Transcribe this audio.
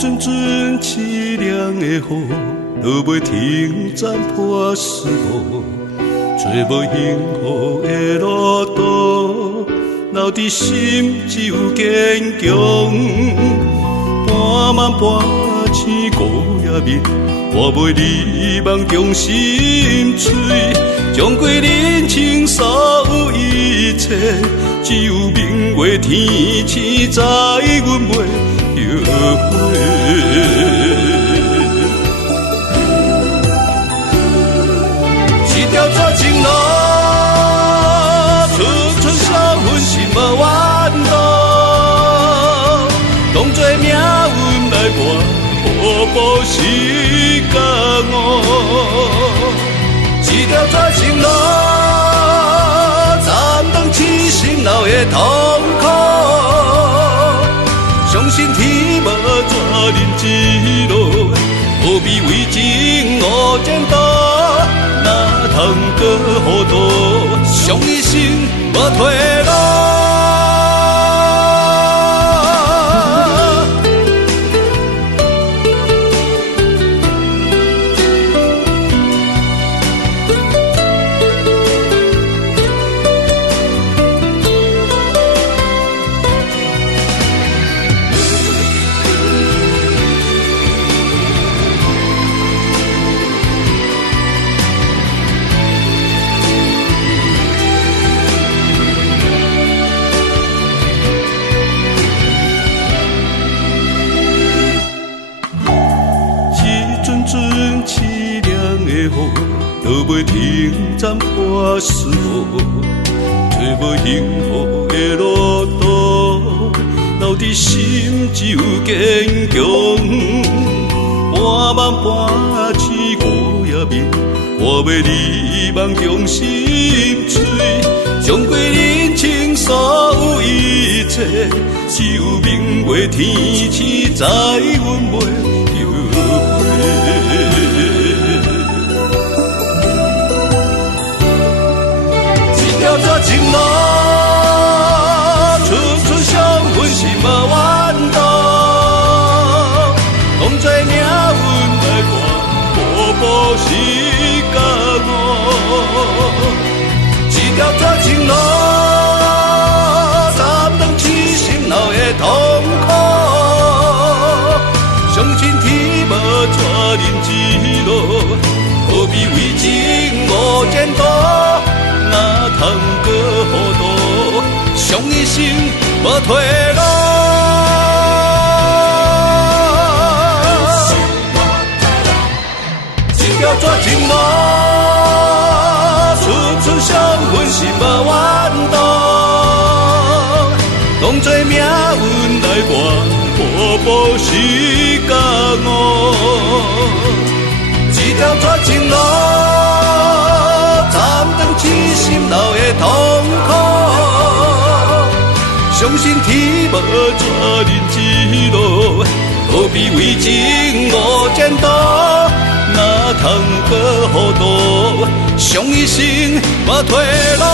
阵阵凄凉的雨，落袂停暂破思无，找无幸福的路途，留伫心只有坚强。半梦半醒孤夜眠，我袂离梦中心碎，将过人生所有一切，只有明月天星知阮袂后悔。一条绝情路，寸寸相分，心无怨妒。当作命运来磨，步步是感悟。一条绝情路，斩断痴心闹的痛苦。相信天无绝人之路，何必为情误前途？哪通搁糊涂，上一生无退路。凄凉的雨，落袂停暂破思无，找无幸福的路途，留伫心只有坚强。半梦半醒孤夜眠，我要离梦中心碎，将过人生所有一切，只有明月天星知阮袂后悔。一条绝情路，寸寸相分，心无怨妒。当作命运来磨，步步是感悟。一条绝情路，斩断痴心闹的痛苦。相信天无绝人之路，何必为情误前途？哪通搁糊涂，上一生无退路。一条绝情路，寸寸相分，心无怨妒。当作命运来磨，步步是感悟。一条绝情路，斩断痴心闹的痛苦。相信天无绝人之路，何必为情误前途？哪通搁糊涂，上一生无退路。